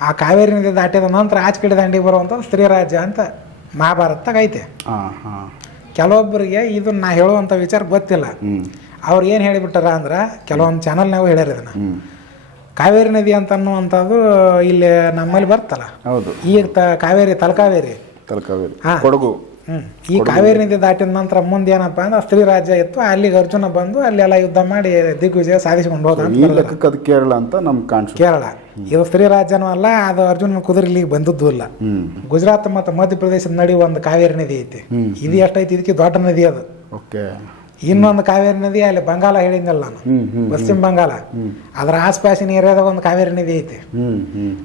ಆ ಕಾವೇರಿ ನದಿ ದಾಟಿದ ನಂತರ ಆಚೆ ಕಡೆ ದಂಡಿಗೆ ಬರುವಂಥದ್ದು ಸ್ತ್ರೀ ರಾಜ್ಯ ಅಂತ ಮಹಾಭಾರತದಾಗ ಐತೆ. ಕೆಲವೊಬ್ಬರಿಗೆ ಇದು ನಾ ಹೇಳುವಂಥ ವಿಚಾರ ಗೊತ್ತಿಲ್ಲ. ಅವ್ರು ಏನು ಹೇಳಿಬಿಟ್ಟಾರ ಅಂದ್ರೆ ಕೆಲವೊಂದು ಚಾನಲ್ನಾಗೂ ಹೇಳ್ಯಾರ ಇದನ್ನು ಕಾವೇರಿ ನದಿ ಅಂತ ಅನ್ನುವಂಥದ್ದು ಇಲ್ಲಿ ನಮ್ಮಲ್ಲಿ ಬರ್ತಲ್ಲ. ಹೌದು. ಈಗ ತ ಕಾವೇರಿ ತಲಕಾವೇರಿ. ತಲಕಾವೇರಿ. ಹಾಂ. ಕೊಡಗು. ಈ ಕಾವೇರಿ ನದಿ ದಾಟಿದ ನಂತರ ಮುಂದೆ ಏನಪ್ಪ ಅಂದ್ರೆ ಸ್ತ್ರೀ ರಾಜ್ಯ ಇತ್ತು ಅಲ್ಲಿಗೆ ಅರ್ಜುನ ಬಂದು ಅಲ್ಲೆಲ್ಲ ಯುದ್ಧ ಮಾಡಿ ದಿಗ್ವಿಜಯ ಸಾಧಿಸಿಕೊಂಡು ಹೋದ ಅಂತ ಈ ಬರ್ತದೆ. ಲೆಕ್ಕಕ್ಕೆ ಅದು ಕೇರಳ ಅಂತ ನಮ್ಗೆ ಕಾಣಿಸುತ್ತೆ. ಕೇರಳ. ಇದು ಸ್ತ್ರೀ ರಾಜ್ಯನೂ ಅಲ್ಲ ಅದು ಅರ್ಜುನ ಕುದುರೆ ಇಲ್ಲಿಗೆ ಬಂದದ್ದು ಇಲ್ಲ. ಗುಜರಾತ್ ಮತ್ತು ಮಧ್ಯಪ್ರದೇಶದ ನಡಿ ಒಂದು ಕಾವೇರಿ ನದಿ ಐತಿ. ಇದು ಎಷ್ಟೈತಿ? ಇದಕ್ಕೆ ದೊಡ್ಡ ನದಿ ಅದು. ಓಕೆ. ಇನ್ನೊಂದು ಕಾವೇರಿ ನದಿ ಅಲ್ಲಿ ಬಂಗಾಲ ಹೇಳಿದ್ನಲ್ಲ ನಾನು. ಪಶ್ಚಿಮ ಬಂಗಾಲ ಅದರ ಆಸ್ಪಾಸಿನ ಏರಿಯಾದಾಗ ಒಂದು ಕಾವೇರಿ ನದಿ ಐತಿ.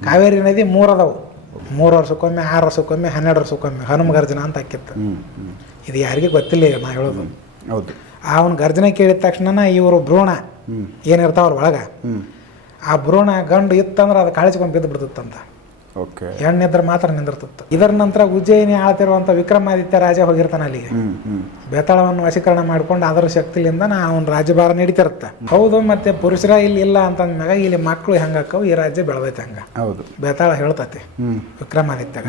ಕಾವೇರಿ ನದಿ ಮೂರದವು. ಅದಾವು ಮೂರು ವರ್ಷಕ್ಕೊಮ್ಮೆ ಆರು ವರ್ಷಕ್ಕೊಮ್ಮೆ ಹನ್ನೆರಡು ವರ್ಷಕ್ಕೊಮ್ಮೆ ಹನುಮ ಗರ್ಜನ ಅಂತ ಹ್ಞೂ ಇದು ಯಾರಿಗೂ ಗೊತ್ತಿಲ್ಲ ಈಗ ನಾ ಹೇಳೋದು. ಹೌದು. ಆ ಅವನ ಗರ್ಜನೆ ಕೇಳಿದ ತಕ್ಷಣ ಇವರು ಭ್ರೂಣ ಏನಿರ್ತಾವ್ರ ಒಳಗೆ? ಆ ಭ್ರೂಣ ಗಂಡು ಇತ್ತಂದ್ರೆ ಅದು ಕಾಳಿಸ್ಕೊಂಡು ಬಿದ್ದು ಬಿಡ್ತಂತ ಓಕೆ ಹೆಣ್ಣಿದ್ರೆ ಮಾತ್ರ ನಿಂದಿರ್ತಿತ್ತು. ಇದರ ನಂತರ ಉಜ್ಜಯಿನಿ ಆಳ್ತಿರುವಂಥ ವಿಕ್ರಮಾದಿತ್ಯ ರಾಜ ಹೋಗಿರ್ತಾನೆ ಅಲ್ಲಿಗೆ. ಬೇತಾಳವನ್ನು ವಶೀಕರಣ ಮಾಡ್ಕೊಂಡು ಅದರ ಶಕ್ತಿಲಿಂದ ನಾ ಅವನ ರಾಜ್ಯಭಾರ ನಡೀತಿರುತ್ತೆ. ಹೌದು ಮತ್ತೆ ಪುರುಷರ ಇಲ್ಲಿ ಇಲ್ಲ ಅಂತಂದ್ಮ್ಯಾಗ ಇಲ್ಲಿ ಮಕ್ಕಳು ಹೆಂಗಾಕವು ಈ ರಾಜ್ಯ ಬೆಳೆದೈತೆ ಹಂಗ. ಹೌದು. ಬೇತಾಳ ಹೇಳ್ತತಿ. ವಿಕ್ರಮಾದಿತ್ಯಗ.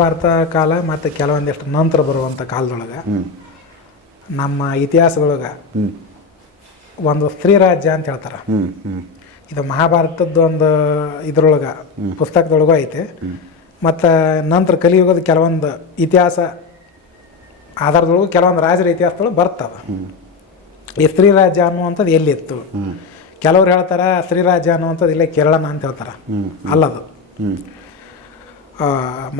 ಮಹಾಭಾರತ ಕಾಲ ಮತ್ತು ಕೆಲವೊಂದಿಷ್ಟು ನಂತರ ಬರುವಂಥ ಕಾಲದೊಳಗೆ ನಮ್ಮ ಇತಿಹಾಸದೊಳಗೆ ಒಂದು ಸ್ತ್ರೀ ರಾಜ್ಯ ಅಂತ ಹೇಳ್ತಾರೆ. ಇದು ಮಹಾಭಾರತದ ಒಂದು ಇದ್ರೊಳಗೆ ಪುಸ್ತಕದೊಳಗೂ ಐತೆ. ಮತ್ತು ನಂತರ ಕಲಿಯುಗದ ಕೆಲವೊಂದು ಇತಿಹಾಸ ಆಧಾರದೊಳಗೂ ಕೆಲವೊಂದು ರಾಜರ ಇತಿಹಾಸದೊಳಗೆ ಬರ್ತವೆ ಈ ಸ್ತ್ರೀ ರಾಜ್ಯ ಅನ್ನುವಂಥದ್ದು ಎಲ್ಲಿತ್ತು? ಇತ್ತು ಕೆಲವ್ರು ಹೇಳ್ತಾರೆ ಸ್ತ್ರೀ ರಾಜ್ಯ ಅನ್ನುವಂಥದ್ದು ಇಲ್ಲೇ ಕೇರಳನ ಅಂತ ಹೇಳ್ತಾರೆ. ಅಲ್ಲದು.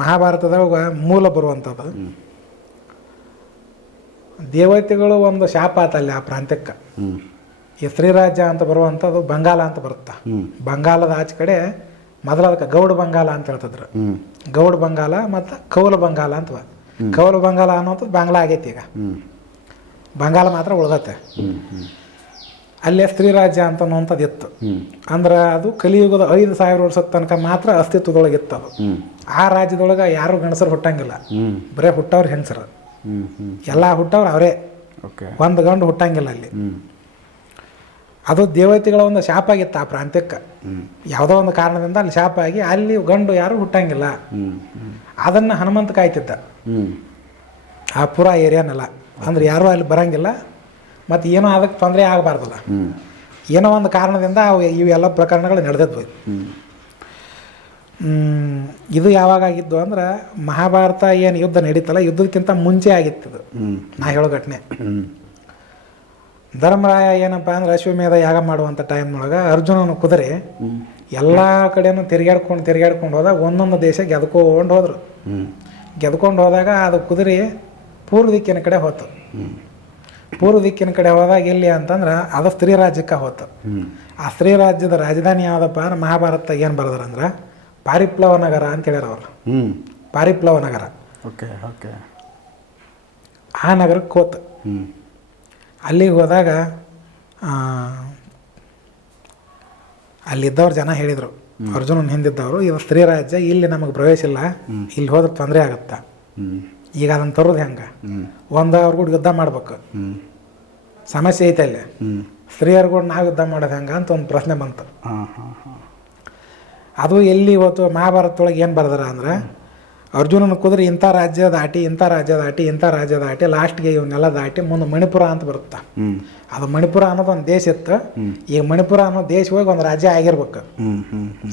ಮಹಾಭಾರತದೊಳಗೆ ಮೂಲ ಬರುವಂಥದ್ದು. ದೇವತೆಗಳು ಒಂದು ಶಾಪ ಆತಲ್ಲಿ ಆ ಪ್ರಾಂತ್ಯಕ್ಕೆ. ಈ ಶ್ರೀರಾಜ್ಯ ರಾಜ್ಯ ಅಂತ ಬರುವಂಥದ್ದು ಬಂಗಾಲ ಅಂತ ಬರುತ್ತೆ. ಬಂಗಾಲದ ಆಚೆ ಕಡೆ ಮೊದಲ ಅದಕ್ಕೆ ಗೌಡ ಬಂಗಾಲ ಅಂತ ಹೇಳ್ತಿದ್ರು. ಗೌಡ ಬಂಗಾಲ ಮತ್ತು ಕೌಲ ಬಂಗಾಲ ಅಂತ ಕೌಲ ಬಂಗಾಲ ಅನ್ನೋದು ಬಾಂಗ್ಲಾ ಆಗೈತಿ ಈಗ. ಬಂಗಾಲ ಮಾತ್ರ ಉಳ್ದತ್ತೆ ಅಲ್ಲೇ ಸ್ತ್ರೀ ರಾಜ್ಯ ಅಂತ ಅನ್ನುವಂಥದ್ದು ಇತ್ತು ಅಂದ್ರೆ ಅದು ಕಲಿಯುಗದ ಐದು ಸಾವಿರ ವರ್ಷದ ತನಕ ಮಾತ್ರ ಅಸ್ತಿತ್ವದೊಳಗೆ ಇತ್ತು ಅದು. ಆ ರಾಜ್ಯದೊಳಗೆ ಯಾರು ಗಂಡಸರು ಹುಟ್ಟಂಗಿಲ್ಲ. ಬರೇ ಹುಟ್ಟವ್ರು ಹೆಂಗಸರು. ಎಲ್ಲ ಹುಟ್ಟವ್ರು ಅವರೇ. ಓಕೆ. ಒಂದು ಗಂಡು ಹುಟ್ಟಂಗಿಲ್ಲ ಅಲ್ಲಿ. ಅದು ದೇವತೆಗಳ ಒಂದು ಶಾಪ ಆಗಿತ್ತು ಆ ಪ್ರಾಂತ್ಯಕ್ಕೆ. ಯಾವುದೋ ಒಂದು ಕಾರಣದಿಂದ ಅಲ್ಲಿ ಶಾಪ ಆಗಿ ಅಲ್ಲಿ ಗಂಡು ಯಾರು ಹುಟ್ಟಂಗಿಲ್ಲ. ಅದನ್ನು ಹನುಮಂತ ಕಾಯ್ತಿದ್ದ. ಆ ಪುರ ಏರಿಯಾನೆಲ್ಲ. ಅಂದ್ರೆ ಯಾರೂ ಅಲ್ಲಿ ಬರಂಗಿಲ್ಲ. ಮತ್ತು ಏನೋ ಅದಕ್ಕೆ ತೊಂದರೆ ಆಗಬಾರ್ದಲ್ಲ. ಏನೋ ಒಂದು ಕಾರಣದಿಂದ ಅವು ಇವೆಲ್ಲ ಪ್ರಕರಣಗಳು ನಡೆದದ್ದು ಇದು ಯಾವಾಗ ಆಗಿದ್ದು ಅಂದ್ರೆ ಮಹಾಭಾರತ ಏನು ಯುದ್ಧ ನಡೀತಲ್ಲ ಯುದ್ಧಕ್ಕಿಂತ ಮುಂಚೆ ಆಗಿತ್ತು ಇದು. ನಾ ಹೇಳೋ ಘಟನೆ. ಧರ್ಮರಾಯ ಏನಪ್ಪ ಅಂದ್ರೆ ಅಶ್ವಮೇಧ ಯಾಗ ಮಾಡುವಂಥ ಟೈಮ್ನೊಳಗೆ ಅರ್ಜುನನ ಕುದುರೆ ಎಲ್ಲ ಕಡೆನೂ ತಿರುಗಾಡ್ಕೊಂಡು ತಿರುಗಾಡ್ಕೊಂಡು ಹೋದಾಗ ಒಂದೊಂದು ದೇಶ ಗೆದ್ಕೊಂಡು ಹೋದ್ರು. ಗೆದ್ಕೊಂಡು ಹೋದಾಗ ಅದು ಕುದುರೆ ಪೂರ್ವ ದಿಕ್ಕಿನ ಕಡೆ ಹೋತು. ಪೂರ್ವ ದಿಕ್ಕಿನ ಕಡೆ ಹೋದಾಗ ಎಲ್ಲಿ ಅಂತಂದ್ರೆ ಅದು ಸ್ತ್ರೀ ರಾಜ್ಯಕ್ಕೆ ಹೋತು. ಆ ಸ್ತ್ರೀ ರಾಜ್ಯದ ರಾಜಧಾನಿ ಯಾವುದಪ್ಪ ಅಂದ್ರೆ ಮಹಾಭಾರತ ಏನು ಬರೆದಾರಂದ್ರೆ ಪಾರಿಪ್ಲವ ನಗರ ಅಂತ ಹೇಳ್ಯಾರ ಅವರು. ಪಾರಿಪ್ಲವ ನಗರ. Okay okay. ಆ ನಗರಕ್ಕೆ ಹೋತು. ಅಲ್ಲಿಗೆ ಹೋದಾಗ ಅಲ್ಲಿದ್ದವ್ರು ಜನ ಹೇಳಿದರು. ಅರ್ಜುನನ ಹಿಂದಿದ್ದವರು ಇದು ಸ್ತ್ರೀ ರಾಜ್ಯ ಇಲ್ಲಿ ನಮಗೆ ಪ್ರವೇಶ ಇಲ್ಲ ಇಲ್ಲಿ ಹೋದ್ರೆ ತೊಂದರೆ ಆಗುತ್ತಾ? ಈಗ ಅದನ್ನು ತರೋದು ಹೆಂಗೆ? ಒಂದು ಅವ್ರ ಕೂಡ ಯುದ್ಧ ಮಾಡ್ಬೇಕು. ಸಮಸ್ಯೆ ಐತೆ ಅಲ್ಲಿ. ಸ್ತ್ರೀಯರು ಕೂಡ ನಾವು ಯುದ್ಧ ಮಾಡೋದು ಹೆಂಗೆ ಅಂತ ಒಂದು ಪ್ರಶ್ನೆ ಬಂತು. ಅದು ಎಲ್ಲಿ ಇವತ್ತು ಮಹಾಭಾರತದೊಳಗೆ ಏನು ಬರ್ದಾರ ಅಂದ್ರೆ ಅರ್ಜುನನ ಕುದುರೆ ಇಂಥ ರಾಜ್ಯ ದಾಟಿ ಇಂಥ ರಾಜ್ಯ ದಾಟಿ ಇಂಥ ರಾಜ್ಯ ದಾಟಿ ಲಾಸ್ಟ್ಗೆ ಇವನ್ನೆಲ್ಲ ದಾಟಿ ಮುಂದೆ ಮಣಿಪುರ ಅಂತ ಬರುತ್ತೆ. ಅದು ಮಣಿಪುರ ಅನ್ನೋದು ಒಂದು ದೇಶ ಇತ್ತು. ಈಗ ಮಣಿಪುರ ಅನ್ನೋ ದೇಶ ಹೋಗಿ ಒಂದು ರಾಜ್ಯ ಆಗಿರ್ಬೇಕು.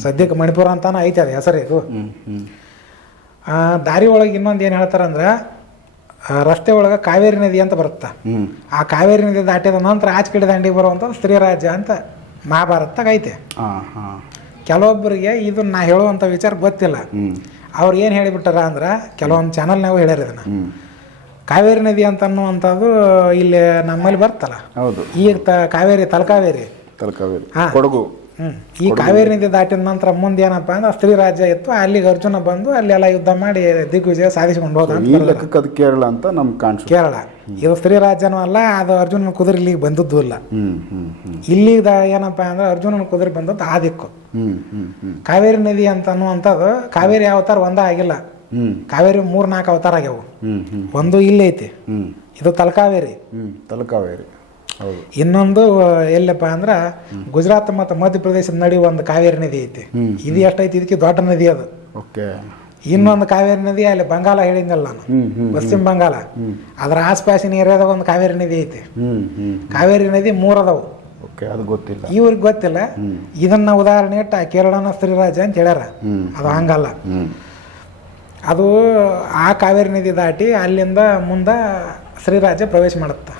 ಸದ್ಯಕ್ಕೆ ಮಣಿಪುರ ಅಂತಾನೆ ಐತೆ ಅದು ಹೆಸರು ಇದು. ದಾರಿ ಒಳಗೆ ಇನ್ನೊಂದು ಏನು ಹೇಳ್ತಾರಂದ್ರೆ ರಸ್ತೆ ಒಳಗೆ ಕಾವೇರಿ ನದಿ ಅಂತ ಬರುತ್ತೆ. ಆ ಕಾವೇರಿ ನದಿ ದಾಟಿದ ನಂತರ ಆಚೆ ಕಡೆ ದಂಡಿಗೆ ಬರುವಂಥದ್ದು ಸ್ತ್ರೀ ರಾಜ್ಯ ಅಂತ ಮಹಾಭಾರತದಾಗ ಐತೆ. ಕೆಲವೊಬ್ಬರಿಗೆ ಇದು ನಾ ಹೇಳುವಂಥ ವಿಚಾರ ಗೊತ್ತಿಲ್ಲ. ಅವ್ರು ಏನು ಹೇಳಿಬಿಟ್ಟಾರ ಅಂದ್ರೆ ಕೆಲವೊಂದು ಚಾನಲ್ನಾಗೂ ಹೇಳ್ಯಾರ ಇದನ್ನು. ಕಾವೇರಿ ನದಿ ಅಂತ ಅನ್ನುವಂಥದ್ದು ಇಲ್ಲಿ ನಮ್ಮಲ್ಲಿ ಬರ್ತಲ್ಲ. ಹೌದು. ಈಗ ತ ಕಾವೇರಿ ತಲಕಾವೇರಿ. ತಲಕಾವೇರಿ. ಹಾ. ಕೊಡಗು. ಈ ಕಾವೇರಿ ನದಿ ದಾಟಿದ ನಂತರ ಮುಂದೆ ಏನಪ್ಪ ಅಂದ್ರೆ ಸ್ತ್ರೀ ರಾಜ್ಯ ಇತ್ತು ಅಲ್ಲಿಗೆ ಅರ್ಜುನ ಬಂದು ಅಲ್ಲೆಲ್ಲ ಯುದ್ಧ ಮಾಡಿ ದಿಗ್ವಿಜಯ ಸಾಧಿಸಿಕೊಂಡು ಹೋದ ಈ. ಲೆಕ್ಕಕ್ಕೆ ಅದು ಕೇರಳ ಅಂತ ನಮ್ಗೆ ಕಾಣಿಸುತ್ತೆ. ಕೇರಳ. ಇದು ಸ್ತ್ರೀ ರಾಜ್ಯನೂ ಅಲ್ಲ ಅದು ಅರ್ಜುನನ ಕುದುರೆ ಇಲ್ಲಿಗೆ ಬಂದದ್ದು ಇಲ್ಲ. ಇಲ್ಲಿ ಏನಪ್ಪ ಅಂದ್ರೆ ಅರ್ಜುನನ ಕುದುರೆ ಬಂದದ್ದು ಆ ದಿಕ್ಕು. ಕಾವೇರಿ ನದಿ ಅಂತ ಅನ್ನುವಂಥದ್ದು ಕಾವೇರಿ ಅವತಾರ ಒಂದೇ ಆಗಿಲ್ಲ. ಕಾವೇರಿ ಮೂರು ನಾಲ್ಕು ಅವತಾರ ಆಗ್ಯಾವು. ಒಂದು ಇಲ್ಲೈತಿ ಇದು ತಲಕಾವೇರಿ. ತಲಕಾವೇರಿ. ಇನ್ನೊಂದು ಎಲ್ಲಪ್ಪ ಅಂದ್ರೆ ಗುಜರಾತ್ ಮತ್ತು ಮಧ್ಯಪ್ರದೇಶದ ನಡುವೆ ಒಂದು ಕಾವೇರಿ ನದಿ ಐತಿ. ಇದು ಎಷ್ಟೈತಿ? ಇದಕ್ಕೆ ದೊಡ್ಡ ನದಿ ಅದು. ಓಕೆ. ಇನ್ನೊಂದು ಕಾವೇರಿ ನದಿ ಅಲ್ಲಿ ಬಂಗಾಳ ಹೇಳಿದ್ನಲ್ಲ ನಾನು. ಪಶ್ಚಿಮ ಬಂಗಾಲ ಅದರ ಆಸ್ಪಾಸಿನ ಏರಿಯಾದಾಗ ಒಂದು ಕಾವೇರಿ ನದಿ ಐತಿ. ಕಾವೇರಿ ನದಿ ಮೂರು ಅದಾವು. ಓಕೆ ಅದು ಗೊತ್ತಿಲ್ಲ. ಇವ್ರಿಗೆ ಗೊತ್ತಿಲ್ಲ. ಇದನ್ನ ಉದಾಹರಣೆ ಇಟ್ಟ ಕೇರಳನ ಸ್ತ್ರೀರಾಜ ಅಂತ ಹೇಳ್ಯಾರ. ಅದು ಹಂಗಲ್ಲ. ಅದು ಆ ಕಾವೇರಿ ನದಿ ದಾಟಿ ಅಲ್ಲಿಂದ ಮುಂದೆ ಶ್ರೀರಾಜ್ಯ ಪ್ರವೇಶ ಮಾಡುತ್ತೆ?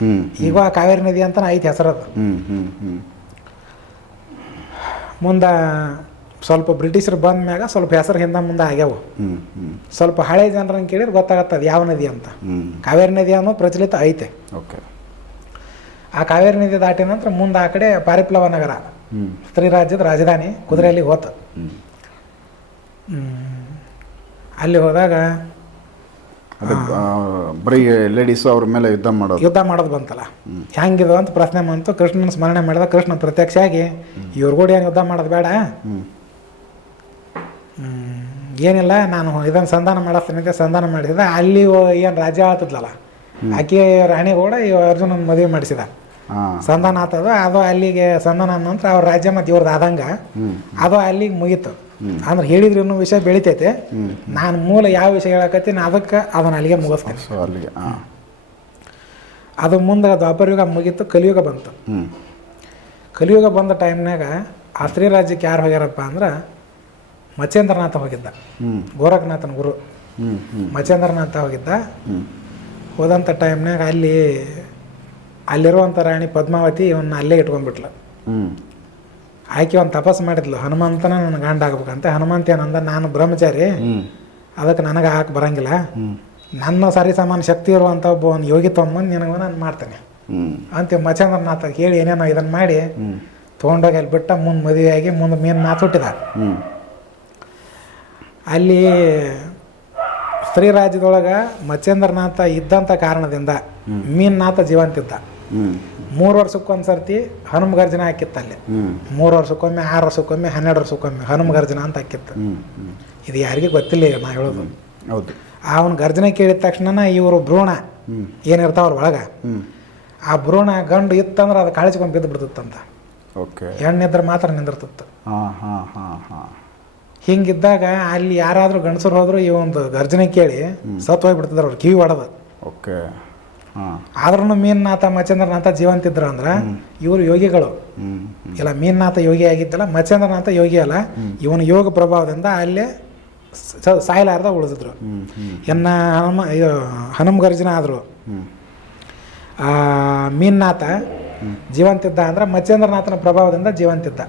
ಈಗ ಆ ಕಾವೇರಿ ನದಿ ಅಂತ ಐತಿ ಹೆಸರದು. ಅದು ಮುಂದೆ ಸ್ವಲ್ಪ ಬ್ರಿಟಿಷರು ಬಂದ ಮ್ಯಾಗ ಸ್ವಲ್ಪ ಹೆಸರು ಹಿಂದೆ ಮುಂದೆ ಆಗ್ಯಾವ. ಸ್ವಲ್ಪ ಹಳೆ ಜನರನ್ನು ಕೇಳಿದ್ರೆ ಗೊತ್ತಾಗತ್ತದ ಯಾವ ನದಿ ಅಂತ. ಕಾವೇರಿ ನದಿ ಅನ್ನೋ ಪ್ರಚಲಿತ ಐತೆ. ಓಕೆ. ಆ ಕಾವೇರಿ ನದಿ ದಾಟಿ ನಂತರ ಮುಂದೆ ಆ ಕಡೆ ಪಾರಿಪ್ಲವ ನಗರ. ಹ್ಮ್. ಸ್ತ್ರೀ ರಾಜ್ಯದ ರಾಜಧಾನಿ ಕುದುರೆಯಲ್ಲಿ ಹೋತ. ಅಲ್ಲಿ ಹೋದಾಗ ಅದೇ ಬರೀ ಲೇಡೀಸ್ ಅವ್ರ ಮೇಲೆ ಯುದ್ಧ ಮಾಡೋದು. ಯುದ್ಧ ಮಾಡೋದು ಬಂತಲ್ಲ. ಹೆಂಗಿದು ಅಂತ ಪ್ರಶ್ನೆ ಬಂತು. ಕೃಷ್ಣನ ಸ್ಮರಣೆ ಮಾಡಿದ ಕೃಷ್ಣ ಪ್ರತ್ಯಕ್ಷ ಆಗಿ ಇವ್ರ ಕೂಡ ಏನು ಯುದ್ಧ ಮಾಡೋದು ಬೇಡ? ಏನಿಲ್ಲ ನಾನು ಇದನ್ನು ಸಂಧಾನ ಮಾಡಿಸ್ತೀನಿ ಸಂಧಾನ ಮಾಡಿಸಿದ. ಅಲ್ಲಿ ಏನು ರಾಜ್ಯ ಆತದ್ಲಲ್ಲ ಆಕೆ ರಾಣಿ ಕೂಡ ಈ ಅರ್ಜುನನ ಮದುವೆ ಮಾಡಿಸಿದ. ಸಂಧಾನ ಆತದ. ಅದು ಅಲ್ಲಿಗೆ ಸಂಧಾನ ಆದ ನಂತರ ಅವ್ರ ರಾಜ್ಯ ಮತ್ತು ಇವ್ರದ್ದು ಆದಂಗ. ಅದು ಅಲ್ಲಿಗೆ ಮುಗೀತು. ಅಂದ್ರೆ ಹೇಳಿದ್ರೆ ಇನ್ನೂ ವಿಷಯ ಬೆಳಿತೈತೆ. ನಾನು ಮೂಲ ಯಾವ ವಿಷಯ ಹೇಳಕತ್ತೀನಿ ಅದಕ್ಕೆ ಅದನ್ನ ಅಲ್ಲಿಗೆ ಮುಗಿಸ್ತೇನೆ. ಸೊ ಅಲ್ಲಿಗೆ ಹಾಂ ಅದು ಮುಂದೆ ದ್ವಾಪರಯುಗ ಮುಗೀತು ಕಲಿಯುಗ ಬಂತು. ಕಲಿಯುಗ ಬಂದ ಟೈಮ್ನಾಗ ಆ ಸ್ತ್ರೀ ರಾಜ್ಯಕ್ಕೆ ಯಾರು ಹೋಗ್ಯಾರಪ್ಪ ಅಂದ್ರೆ ಮಚೇಂದ್ರನಾಥ ಹೋಗಿದ್ದ. ಗೋರಖನಾಥನ ಗುರು. ಮಚೇಂದ್ರನಾಥ ಹೋಗಿದ್ದ. ಹೋದಂಥ ಟೈಮ್ನಾಗ ಅಲ್ಲಿ ಅಲ್ಲಿರುವಂಥ ರಾಣಿ ಪದ್ಮಾವತಿ ಇವನ್ನ ಅಲ್ಲೇ ಇಟ್ಕೊಂಡ್ಬಿಟ್ಲ. ಆಕೆ ಒಂದು ತಪಸ್ಸು ಮಾಡಿದ್ಲು ಹನುಮಂತನ ನನ್ನ ಗಂಡ ಆಗ್ಬೇಕಂತ ಹನುಮಂತ ಏನಂದ ನಾನು ಬ್ರಹ್ಮಚಾರಿ ಅದಕ್ಕೆ ನನಗೆ ಹಾಕಿ ಬರಂಗಿಲ್ಲ. ನನ್ನ ಸರಿ ಸಮಾನ ಶಕ್ತಿ ಇರುವಂಥ ಒಬ್ಬ ಒಂದು ಯೋಗಿ ತೊಗೊಂಬಂದು ನಿನಗೆ ನಾನು ಮಾಡ್ತೇನೆ. ಅಂತ ಮಚೇಂದ್ರನಾಥ ಕೇಳಿ ಏನೇನೋ ಇದನ್ನು ಮಾಡಿ ತೊಗೊಂಡೋಗಿ ಅಲ್ಲಿ ಬಿಟ್ಟ ಮುಂದೆ ಮದುವೆಯಾಗಿ ಮುಂದೆ ಮೀನು ನಾಥ ಹುಟ್ಟಿದ. ಅಲ್ಲಿ ಸ್ತ್ರೀ ರಾಜ್ಯದೊಳಗೆ ಮಚೇಂದ್ರನಾಥ ಇದ್ದಂಥ ಕಾರಣದಿಂದ ಮೀನ್ನಾಥ ಜೀವಂತಿದ್ದ ಮೂರು ವರ್ಷಕ್ಕೊಂದು ಸರ್ತಿ ಹನುಮ ಗರ್ಜನ ಹಾಕಿತ್ತು ಅಲ್ಲಿ. ಮೂರು ವರ್ಷಕ್ಕೊಮ್ಮೆ ಆರು ವರ್ಷಕ್ಕೊಮ್ಮೆ ಹನ್ನೆರಡು ವರ್ಷಕ್ಕೊಮ್ಮೆ ಹನುಮ ಗರ್ಜನ ಅಂತ ಹಾಕಿತ್ತು. ಇದು ಯಾರಿಗೂ ಗೊತ್ತಿಲ್ಲ ಈಗ ನಾ ಹೇಳೋದು. ಹೌದು. ಅವನ ಗರ್ಜನೆ ಕೇಳಿದ ತಕ್ಷಣ ಇವರು ಭ್ರೂಣ ಏನಿರ್ತಾವ್ರ ಒಳಗೆ? ಆ ಭ್ರೂಣ ಗಂಡು ಇತ್ತಂದ್ರೆ ಅದು ಕಾಳಿಸ್ಕೊಂಡು ಬಿದ್ದು ಬಿಡ್ತಿತ್ತಂತ. ಓಕೆ. ಹೆಣ್ಣಿದ್ರೆ ಮಾತ್ರ ನಿಂದಿರ್ತಿತ್ತು. ಹಾ ಹಾ ಹಾ ಹಾ. ಹಿಂಗಿದ್ದಾಗ ಅಲ್ಲಿ ಯಾರಾದರೂ ಗಂಡಸರು ಹೋದ್ರು ಈ ಒಂದು ಗರ್ಜನೆ ಕೇಳಿ ಸತ್ತು ಹೋಗ್ಬಿಡ್ತಿದ್ರು ಅವ್ರು ಕಿವಿ ಹೊಡೆದು ಓಕೆ. ಆದ್ರೂ ಮೀನ್ನಾಥ ಮಚೇಂದ್ರನಾಥ ಜೀವಂತಿದ್ರು ಅಂದ್ರೆ ಇವರು ಯೋಗಿಗಳು. ಇಲ್ಲ ಮೀನ್ನಾಥ ಯೋಗಿ ಆಗಿದ್ದಲ್ಲ ಮಚೇಂದ್ರನಾಥ ಯೋಗಿ ಅಲ್ಲ ಇವನ ಯೋಗ ಪ್ರಭಾವದಿಂದ ಅಲ್ಲೇ ಸ- ಉಳಿದ್ರು ಉಳಿದಿದ್ರು ಎನ್ನ ಹನುಮ ಹನುಮಗರ್ಜನ ಹನುಮ ಗರ್ಜನ ಆದರು. ಮೀನ್ನಾಥ ಜೀವಂತಿದ್ದ ಅಂದ್ರೆ ಮಚೇಂದ್ರನಾಥನ ಪ್ರಭಾವದಿಂದ ಜೀವಂತಿದ್ದ.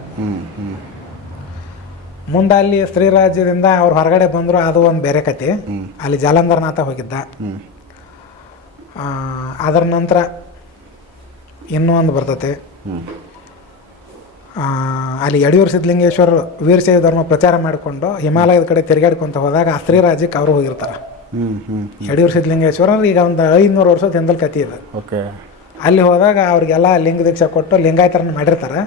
ಮುಂದೆ ಅಲ್ಲಿ ಸ್ತ್ರೀ ರಾಜ್ಯದಿಂದ ಅವ್ರು ಹೊರಗಡೆ ಬಂದರು ಅದು ಒಂದು ಬೇರೆ ಕತೆ. ಅಲ್ಲಿ ಜಲಂಧರನಾಥ ಹೋಗಿದ್ದ. ಅದರ ನಂತರ ಇನ್ನೂ ಒಂದು ಬರ್ತತೆ. ಅಲ್ಲಿ ಯಡಿಯೂರು ಸಿದ್ಧಲಿಂಗೇಶ್ವರ ವೀರಶೈವ ಧರ್ಮ ಪ್ರಚಾರ ಮಾಡಿಕೊಂಡು ಹಿಮಾಲಯದ ಕಡೆ ತಿರುಗಾಡ್ಕೊಂತ ಹೋದಾಗ ಆ ಸ್ತ್ರೀ ರಾಜ್ಯಕ್ಕೆ ಅವರು ಹೋಗಿರ್ತಾರೆ. ಯಡಿಯೂರು ಸಿದ್ಧಲಿಂಗೇಶ್ವರ ಈಗ ಒಂದು ಐದುನೂರು ವರ್ಷದ ಹಿಂದಲ್ ಕತಿ ಇದೆ. ಓಕೆ. ಅಲ್ಲಿ ಹೋದಾಗ ಅವ್ರಿಗೆಲ್ಲ ಲಿಂಗ ದೀಕ್ಷೆ ಕೊಟ್ಟು ಲಿಂಗಾಯತರನ್ನ ಮಾಡಿರ್ತಾರೆ.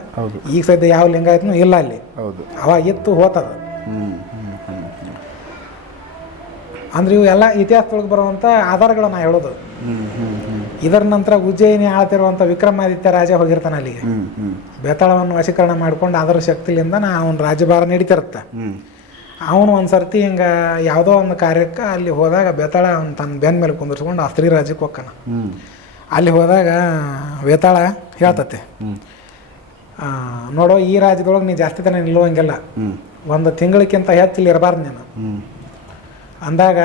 ಈಗ ಸದ್ಯ ಯಾವ ಲಿಂಗಾಯತನೂ ಇಲ್ಲ ಅಲ್ಲಿ. ಹೌದು. ಅವಾಗ ಇತ್ತು ಹೋತದ. ಅಂದ್ರೆ ಇವು ಎಲ್ಲ ಇತಿಹಾಸದೊಳಗೆ ಬರುವಂಥ ಆಧಾರಗಳು ನಾ ಹೇಳೋದು. ಇದರ ನಂತರ ಉಜ್ಜಯಿನಿ ಆಳ್ತಿರುವಂಥ ವಿಕ್ರಮಾದಿತ್ಯ ರಾಜ ಹೋಗಿರ್ತಾನೆ ಅಲ್ಲಿಗೆ. ಬೇತಾಳವನ್ನು ವಶೀಕರಣ ಮಾಡ್ಕೊಂಡು ಅದರ ಶಕ್ತಿಲಿಂದ ನಾ ಅವನ ರಾಜ್ಯಭಾರ ನಡೀತಿರುತ್ತೆ. ಅವನು ಒಂದು ಸರ್ತಿ ಹಿಂಗೆ ಯಾವುದೋ ಒಂದು ಕಾರ್ಯಕ್ಕೆ ಅಲ್ಲಿ ಹೋದಾಗ ಬೇತಾಳ ಅವ್ನು ತನ್ನ ಬೆನ್ನ ಮೇಲೆ ಕುಂದಿರ್ಸ್ಕೊಂಡು ಆ ಸ್ತ್ರೀ ರಾಜ್ಯಕ್ಕೆ ಹೋಗ್ತಾನ. ಅಲ್ಲಿ ಹೋದಾಗ ವೇತಾಳ ಹೇಳ್ತತೆ ಆ, ನೋಡೋ ಈ ರಾಜ್ಯದೊಳಗೆ ನೀ ಜಾಸ್ತಿ ತನ ನಿಲ್ಲುವಂಗಿಲ್ಲ. ಒಂದು ತಿಂಗಳಿಗಿಂತ ಹೆಚ್ಚು ಇಲ್ಲಿ ಇರಬಾರ್ದು ನೀನು. ಅಂದಾಗ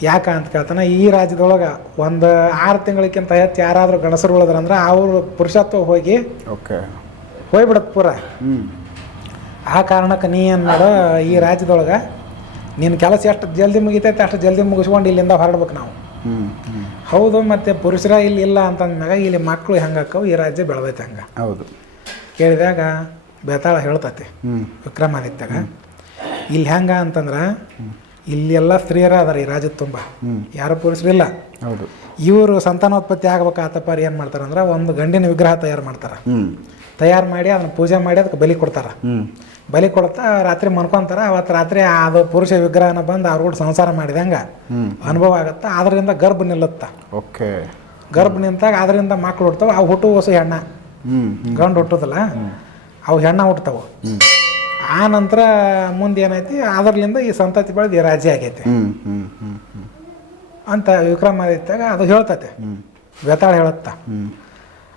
ಯಾಕ ಅಂತ ಕೇಳ್ತಾನೆ ಈ ರಾಜ್ಯದೊಳಗೆ ಒಂದು ಆರು ತಿಂಗಳಿಗಿಂತ ಹೆಚ್ಚು ಯಾರಾದರೂ ಗಣಸರು ಉಳಿದ್ರಂದ್ರೆ ಅವರು ಪುರುಷತ್ವ ಹೋಗಿ ಓಕೆ. ಹೋಗ್ಬಿಡುತ್ತೆ ಪೂರ. ಆ ಕಾರಣಕ್ಕೆ ನೀ ಏನು ಮಾಡ ಈ ರಾಜ್ಯದೊಳಗೆ ನಿನ್ನ ಕೆಲಸ ಎಷ್ಟು ಜಲ್ದಿ ಮುಗಿತೈತೆ ಅಷ್ಟು ಜಲ್ದಿ ಮುಗಿಸ್ಕೊಂಡು ಇಲ್ಲಿಂದ ಹೊರಡ್ಬೇಕು ನಾವು. ಹೌದು ಮತ್ತು ಪುರುಷರ ಇಲ್ಲಿ ಇಲ್ಲ ಅಂತಂದ್ಮ್ಯಾಗ ಇಲ್ಲಿ ಮಕ್ಕಳು ಹೆಂಗೆ ಹಾಕವು ಈ ರಾಜ್ಯ ಬೆಳೆದೈತೆ ಹಂಗೆ. ಹೌದು. ಕೇಳಿದಾಗ ಬೇತಾಳ ಹೇಳ್ತತಿ ವಿಕ್ರಮಾದಿತ್ಯಾಗ ಇಲ್ಲಿ ಹೆಂಗೆ ಅಂತಂದ್ರೆ ಇಲ್ಲಿ ಎಲ್ಲ ಸ್ತ್ರೀಯರ ಅದಾರ ಈ ರಾಜ್ಯದ ತುಂಬ. ಯಾರು ಪುರುಷರಿಲ್ಲ ಹೌದು. ಇವರು ಸಂತಾನೋತ್ಪತ್ತಿ ಆಗ್ಬೇಕಾತಪ್ಪ ಏನು ಮಾಡ್ತಾರೆ ಅಂದ್ರೆ ಒಂದು ಗಂಡಿನ ವಿಗ್ರಹ ತಯಾರು ಮಾಡ್ತಾರೆ. ತಯಾರು ಮಾಡಿ ಅದನ್ನ ಪೂಜೆ ಮಾಡಿ ಅದಕ್ಕೆ ಬಲಿ ಕೊಡ್ತಾರೆ. ಬಲಿ ಕೊಡ್ತಾ ರಾತ್ರಿ ಮನ್ಕೊಂತಾರೆ ಅವತ್ತು ರಾತ್ರಿ ಅದು ಪುರುಷ ವಿಗ್ರಹನ ಬಂದು ಅವ್ರ ಕೂಡ ಸಂಸಾರ ಮಾಡಿದಂಗೆ ಅನುಭವ ಆಗುತ್ತೆ? ಅದರಿಂದ ಗರ್ಭ ನಿಲ್ಲುತ್ತ? ಓಕೆ. ಗರ್ಭ ನಿಂತಾಗ ಅದರಿಂದ ಮಕ್ಳು ಹುಡ್ತಾವೆ ಅವು ಹುಟ್ಟು ಹೊಸ ಹೆಣ್ಣ. ಗಂಡು ಹುಟ್ಟುದಲ್ಲ? ಅವು ಹೆಣ್ಣ ಹ್ಮ್. ಆ ನಂತರ ಮುಂದೆ ಏನೈತಿ ಅದರ್ಲಿಂದ ಈ ಸಂತತಿ ಬೆಳೆದು ಈ ರಾಜ್ಯ ಆಗೈತೆ. ಅಂತ ವಿಕ್ರಮಾದಿತ್ಯಾಗ ಅದು ಹೇಳ್ತತೆ. ವ್ಯತಾಳ ಬೇತಾಳ ಹೇಳುತ್ತ.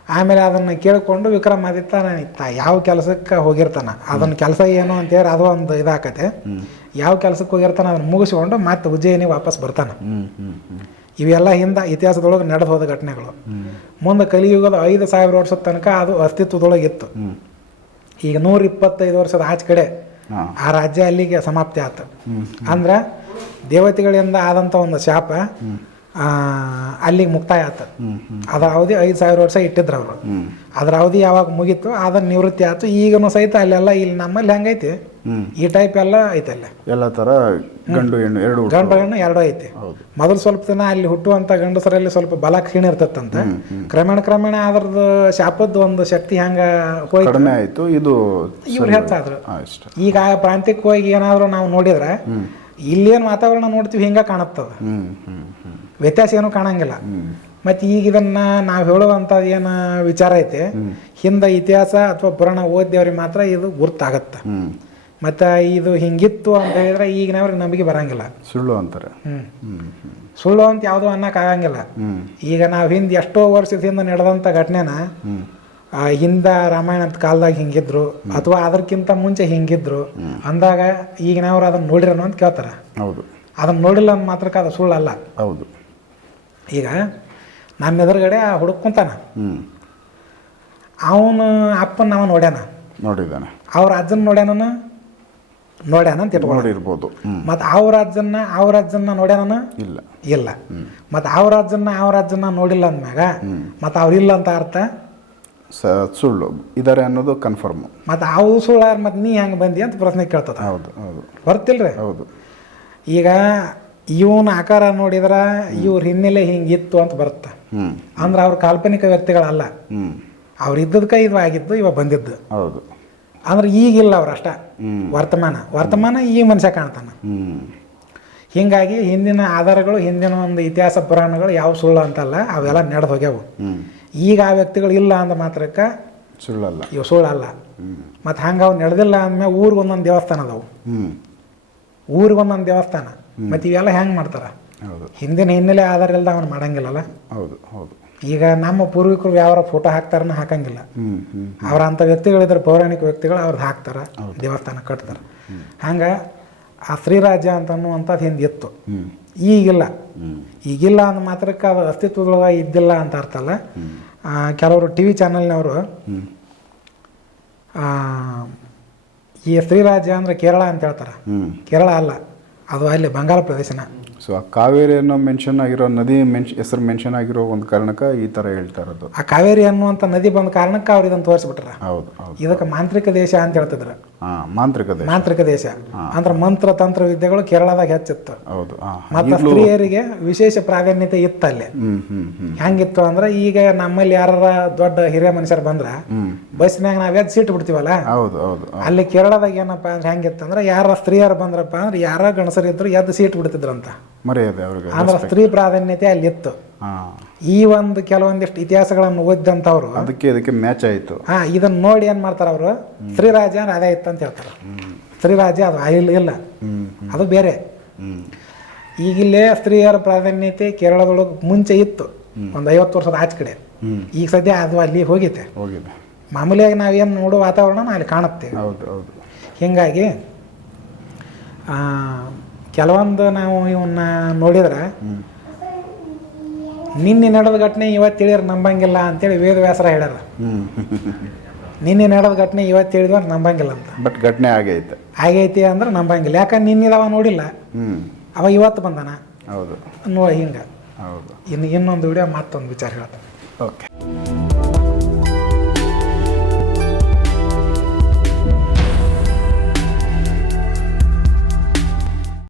ಆಮೇಲೆ ಅದನ್ನು ಕೇಳಿಕೊಂಡು ವಿಕ್ರಮಾದಿತ್ಯ ಇತ್ತ ಯಾವ ಕೆಲಸಕ್ಕೆ ಹೋಗಿರ್ತಾನ? ಅದನ್ನ ಕೆಲಸ ಏನು ಅಂತೇಳಿ ಅದು ಒಂದು ಇದಾಕತೆ. ಯಾವ ಕೆಲಸಕ್ಕೆ ಹೋಗಿರ್ತಾನ ಅದನ್ನ ಮುಗಿಸ್ಕೊಂಡು ಮತ್ತೆ ಉಜ್ಜಯಿನಿ ವಾಪಸ್ ಬರ್ತಾನೆ. ಇವೆಲ್ಲ ಹಿಂದೆ ಇತಿಹಾಸದೊಳಗೆ ನಡೆದು ಹೋದ ಘಟನೆಗಳು. ಮುಂದೆ ಕಲಿಯುಗದ ಐದು ಸಾವಿರ ವರ್ಷದ ತನಕ ಅದು ಅಸ್ತಿತ್ವದೊಳಗೆ ಇತ್ತು ಹ್ಮ್. ಈಗ ನೂರ ಇಪ್ಪತ್ತೈದು ವರ್ಷದ ಆಚೆ ಕಡೆ ಆ ರಾಜ್ಯ ಅಲ್ಲಿಗೆ ಸಮಾಪ್ತಿ ಆತ. ಅಂದ್ರೆ ದೇವತೆಗಳಿಂದ ಆದಂಥ ಒಂದು ಶಾಪ ಅಲ್ಲಿಗೆ ಮುಕ್ತಾಯ ಆತು. ಅದರ ಅದ್ರ ಅವಧಿ ಐದು ಸಾವಿರ ವರ್ಷ ಇಟ್ಟಿದ್ರು ಅವರು. ಅದರ ಅದ್ರ ಅವಧಿ ಯಾವಾಗ ಮುಗೀತು ಅದನ್ನ ನಿವೃತ್ತಿ ಆಯ್ತು ಈಗನು ಸಹಿತ ಅಲ್ಲೆಲ್ಲ ಇಲ್ಲಿ ನಮ್ಮಲ್ಲಿ ಹೆಂಗೈತಿ? ಈ ಟೈಪ್ ಎಲ್ಲ ಐತೆ ಅಲ್ಲ. ಎಲ್ಲ ತರ ಗಂಡು ಹೆಣ್ಣು ಎರಡು. ಗಂಡು ಹೆಣ್ಣು ಎರಡು ಐತಿ. ಮೊದಲು ಸ್ವಲ್ಪ ದಿನ ಅಲ್ಲಿ ಹುಟ್ಟುವಂಥ ಗಂಡಸರಲ್ಲಿ ಸ್ವಲ್ಪ ಬಲ ಕ್ಷೀಣ ಇರ್ತದಂತ. ಕ್ರಮೇಣ ಕ್ರಮೇಣ ಅದ್ರದ್ದು ಶಾಪದ ಒಂದು ಶಕ್ತಿ ಹೆಂಗ ಹೋಯ್ತು? ಕಡಿಮೆ ಆಯ್ತು. ಇದು ಇವ್ರು ಹೆಚ್ಚಾದ್ರು. ಈಗ ಆ ಪ್ರಾಂತ್ಯಕ್ಕೆ ಹೋಗಿ ಏನಾದ್ರು ನಾವು ನೋಡಿದ್ರೆ ಇಲ್ಲಿ ಇಲ್ಲೇನು ವಾತಾವರಣ ನೋಡ್ತೀವಿ ಹಿಂಗ ಕಾಣುತ್ತದ. ವ್ಯತ್ಯಾಸ ಏನು ಕಾಣಂಗಿಲ್ಲ. ಮತ್ತು ಈಗ ಇದನ್ನ ನಾವು ಹೇಳುವಂಥದ್ದು ಏನು ವಿಚಾರ ಐತೆ. ಹಿಂದೆ ಇತಿಹಾಸ ಅಥವಾ ಪುರಾಣ ಓದಿದವ್ರಿಗೆ ಮಾತ್ರ ಇದು ಗುರ್ತಾಗತ್ತೆ. ಮತ್ತು ಇದು ಹಿಂಗಿತ್ತು ಅಂತ ಹೇಳಿದ್ರೆ ಈಗಿನವ್ರಿಗೆ ನಂಬಿಕೆ ಬರಂಗಿಲ್ಲ. ಸುಳ್ಳು ಅಂತಾರೆ. ಸುಳ್ಳು ಅಂತ ಯಾವುದೂ ಅನ್ನೋಕ್ಕಾಗಂಗಿಲ್ಲ ಆಗಂಗಿಲ್ಲ. ಈಗ ನಾವು ಹಿಂದೆ ಎಷ್ಟೋ ವರ್ಷದ ಹಿಂದೆ ನಡೆದಂಥ ಘಟನೆನ ಹಿಂದ ರಾಮಾಯಣದ ಕಾಲದಾಗ ಹಿಂಗಿದ್ರು ಅಥವಾ ಅದಕ್ಕಿಂತ ಮುಂಚೆ ಹಿಂಗಿದ್ರು ಅಂದಾಗ ಈಗಿನವ್ರು ಅದನ್ನು ನೋಡಿರೋನು ಅಂತ ಕೇಳ್ತಾರೆ. ಹೌದು. ಅದನ್ನ ನೋಡಿಲ್ಲ ಅಂದ ಮಾತ್ರಕ್ಕೆ ಅದು ಸುಳ್ಳಲ್ಲ. ಹೌದು. ಈಗ ನಮ್ಮ ಎದುರುಗಡೆ ಆ ಹುಡುಗ ಕುಂತಾನ. ಅವನು ಅಪ್ಪನ ನಾವು ನೋಡ್ಯಾನ. ನೋಡಿದ್ದಾನೆ. ಅವ್ರ ಅಜ್ಜನ ನೋಡ್ಯಾನ ನೋಡ್ಯಾನ ಅಂತ ಇಟ್ಕೊಂಡಿರ್ಬೋದು ಮತ್ತು ಅವ್ರ ಅಜ್ಜನ್ನ ಅವ್ರ ಅಜ್ಜನ್ನ ನೋಡ್ಯಾನ ಇಲ್ಲ. ಇಲ್ಲ. ಮತ್ತು ಅವ್ರ ಅಜ್ಜನ್ನ ಅವ್ರ ಅಜ್ಜನ್ನ ನೋಡಿಲ್ಲ ಅಂದ್ಮ್ಯಾಗ ಮತ್ತು ಅವ್ರಿಲ್ಲ ಅಂತ ಅರ್ಥ? ಸ ಸುಳ್ಳು. ಇದಾರೆ ಅನ್ನೋದು ಕನ್ಫರ್ಮ್ ಮತ್ತು ಅವು ಸುಳ್ಳಾರ ಮತ್ತು ನೀ ಹೆಂಗೆ ಬಂದಿ ಅಂತ ಪ್ರಶ್ನೆ ಕೇಳ್ತದ. ಹೌದು ಹೌದು. ಬರ್ತಿಲ್ರಿ? ಹೌದು. ಈಗ ಇವನ ಆಕಾರ ನೋಡಿದ್ರೆ ಇವ್ರ ಹಿನ್ನೆಲೆ ಹಿಂಗಿತ್ತು ಅಂತ ಬರುತ್ತೆ. ಅಂದ್ರೆ ಅವ್ರ ಕಾಲ್ಪನಿಕ ವ್ಯಕ್ತಿಗಳಲ್ಲ. ಅಲ್ಲ ಅವ್ರು ಇದ್ದದಕ್ಕೆ ಇದು ಆಗಿದ್ದು ಇವಾಗ ಬಂದಿದ್ದು. ಹೌದು. ಅಂದ್ರೆ ಈಗಿಲ್ಲ ಅವ್ರು ಅಷ್ಟ. ವರ್ತಮಾನ. ವರ್ತಮಾನ ಈ ಮನುಷ್ಯ ಕಾಣ್ತಾನೆ. ಹಿಂಗಾಗಿ ಹಿಂದಿನ ಆಧಾರಗಳು ಹಿಂದಿನ ಒಂದು ಇತಿಹಾಸ ಪುರಾಣಗಳು ಯಾವ ಸುಳ್ಳು ಅಂತಲ್ಲ ಅವೆಲ್ಲ ನಡೆದು ಹೋಗ್ಯಾವು. ಈಗ ಆ ವ್ಯಕ್ತಿಗಳು ಇಲ್ಲ ಅಂದ ಮಾತ್ರಕ್ಕೆ ಸುಳ್ಳಲ್ಲ. ಇವು ಸುಳ್ಳಲ್ಲ. ಮತ್ತು ಹಂಗೆ ಅವು ನಡೆದಿಲ್ಲ ಅಂದಮೇಲೆ ಊರಿಗೆ ಒಂದೊಂದು ದೇವಸ್ಥಾನ ಅದಾವು. ಊರಿಗೆ ಒಂದೊಂದು ದೇವಸ್ಥಾನ. ಮತ್ತು ಇವೆಲ್ಲ ಹೆಂಗೆ ಮಾಡ್ತಾರೆ? ಹೌದು. ಹಿಂದಿನ ಹಿನ್ನೆಲೆ ಆಧಾರ ಇಲ್ದ ಅವನು ಮಾಡಂಗಿಲ್ಲಲ್ಲ? ಹೌದು ಹೌದು. ಈಗ ನಮ್ಮ ಪೂರ್ವಿಕರು ಯಾವ ಫೋಟೋ ಹಾಕ್ತಾರನ್ನ ಹಾಕಂಗಿಲ್ಲ. ಅವ್ರ ಅಂಥ ವ್ಯಕ್ತಿಗಳಿದ್ರೆ ಪೌರಾಣಿಕ ವ್ಯಕ್ತಿಗಳು ಅವ್ರದ್ದು ಹಾಕ್ತಾರೆ ದೇವಸ್ಥಾನ ಕಟ್ತಾರೆ. ಹಂಗೆ ಆ ಶ್ರೀರಾಜ್ಯ ಅಂತ ಅನ್ನುವಂಥದ್ದು ಹಿಂದೆ ಇತ್ತು. ಈಗಿಲ್ಲ. ಈಗಿಲ್ಲ ಅಂದ ಮಾತ್ರಕ್ಕೆ ಅದು ಅಸ್ತಿತ್ವದೊಳಗೆ ಇದ್ದಿಲ್ಲ ಅಂತ ಅರ್ಥ ಅಲ್ಲ. ಕೆಲವರು ಟಿ ವಿ ಚಾನಲ್ನವರು ಈ ಶ್ರೀರಾಜ್ಯ ಅಂದ್ರೆ ಕೇರಳ ಅಂತ ಹೇಳ್ತಾರೆ. ಕೇರಳ ಅಲ್ಲ. ಅದು ಅಲ್ಲಿ ಬಂಗಾಳ ಪ್ರದೇಶನ ಸೊ ಆ ಕಾವೇರಿ ಅನ್ನೋ ಮೆನ್ಷನ್ ಆಗಿರೋ ನದಿ ಮೆನ್ಷ್ ಹೆಸರು ಮೆನ್ಷನ್ ಆಗಿರೋ ಒಂದು ಕಾರಣಕ್ಕೆ ಈ ಥರ ಹೇಳ್ತಾ ಇರೋದು. ಆ ಕಾವೇರಿ ಅನ್ನುವಂಥ ನದಿ ಬಂದ ಕಾರಣಕ್ಕೆ ಅವ್ರು ಇದನ್ನು ತೋರಿಸ್ಬಿಟ್ರ. ಹೌದು ಹೌದು. ಇದಕ್ಕೆ ಮಾಂತ್ರಿಕ ದೇಶ ಅಂತ ಹೇಳ್ತಿದ್ರು. ಮಾಂತ್ರಿಕ ದೇಶ. ಮಾಂತ್ರಿಕ ದೇಶ. ಅಂದ್ರೆ ಮಂತ್ರ ತಂತ್ರ ವಿದ್ಯೆಗಳು ಕೇರಳದಾಗ ಹೆಚ್ಚಿತ್ತು. ಹೌದು. ಮತ್ತೆ ಸ್ತ್ರೀಯರಿಗೆ ವಿಶೇಷ ಪ್ರಾಧಾನ್ಯತೆ ಇತ್ತು ಅಲ್ಲಿ. ಹೆಂಗಿತ್ತು ಅಂದ್ರೆ ಈಗ ನಮ್ಮಲ್ಲಿ ಯಾರ ದೊಡ್ಡ ಹಿರಿಯ ಮನುಷ್ಯರು ಬಂದ್ರ ಬಸ್ನಾಗ ನಾವ್ ಎದ್ದು ಸೀಟ್ ಬಿಡ್ತೀವಲ್ಲ? ಹೌದು ಹೌದು. ಅಲ್ಲಿ ಕೇರಳದಾಗ ಏನಪ್ಪಾ ಅಂದ್ರೆ ಹೆಂಗಿತ್ತು ಅಂದ್ರೆ ಯಾರ ಸ್ತ್ರೀಯರು ಬಂದ್ರಪ್ಪ ಅಂದ್ರೆ ಯಾರ ಗಣಸರು ಇದ್ರು ಎದ್ದು ಸೀಟ್ ಬಿಡ್ತಿದ್ರಂತ. ಮರ್ಯಾದೆ ಅಂದ್ರ ಸ್ತ್ರೀ ಪ್ರಾಧಾನ್ಯತೆ ಅಲ್ಲಿ ಇತ್ತು. ಈ ಒಂದು ಕೆಲವೊಂದಿಷ್ಟು ಇತಿಹಾಸಗಳನ್ನು ಓದಿದಂಥವ್ರು ಅದಕ್ಕೆ ಇದಕ್ಕೆ ಮ್ಯಾಚ್ ಆಯಿತು. ಹಾ ಇದನ್ನ ನೋಡಿ ಏನು ಮಾಡ್ತಾರೆ ಅವರು? ಶ್ರೀರಾಜ ಅದೇ ಇತ್ತು ಅಂತ ಹೇಳ್ತಾರೆ. ಶ್ರೀರಾಜ ಅದು ಇಲ್ಲ ಇಲ್ಲ. ಅದು ಬೇರೆ. ಈಗಿಲ್ಲೇ ಸ್ತ್ರೀಯರ ಪ್ರಾಧಾನ್ಯತೆ ಕೇರಳದೊಳಗೆ ಮುಂಚೆ ಇತ್ತು. ಒಂದು ಐವತ್ತು ವರ್ಷದ ಆಚೆ ಕಡೆ. ಈಗ ಸದ್ಯ ಅದು ಅಲ್ಲಿ ಹೋಗಿದೆ. ಮಾಮೂಲಿಯಾಗಿ ನಾವೇನು ನೋಡೋ ವಾತಾವರಣ ಅಲ್ಲಿ ಕಾಣುತ್ತೆ ಹೌದು ಹೌದು. ಹೀಗಾಗಿ ಆ, ಕೆಲವೊಂದು ನಾವು ಇವನ್ನ ನೋಡಿದ್ರೆ ನಿನ್ನೆ ನಡೆದ ಘಟನೆ ಇವತ್ತು ತಿಳಿದ್ರೆ ನಂಬಂಗಿಲ್ಲ ಅಂತೇಳಿ ವೇದವ್ಯಾಸರ ಹೇಳ್ಯಾರ. ನಿನ್ನೆ ನಡೆದ ಘಟನೆ ಇವತ್ತು ಹೇಳಿದ್ರೆ ನಂಬಂಗಿಲ್ಲ ಅಂತ. ಬಟ್ ಘಟನೆ ಆಗೈತೆ. ಆಗೈತಿ ಅಂದ್ರೆ ನಂಬಂಗಿಲ್ಲ. ಯಾಕಂದ್ರೆ ನಿನ್ನಿದಾವ ನೋಡಿಲ್ಲ. ಅವ ಇವತ್ತು ಬಂದನ. ಹೌದು. ನೋಡಿ ಹಿಂಗೆ. ಹೌದು. ಇನ್ನು ಇನ್ನೊಂದು ವಿಡಿಯೋ ಮತ್ತೊಂದು ವಿಚಾರ ಹೇಳ್ತಾನೆ. ಓಕೆ.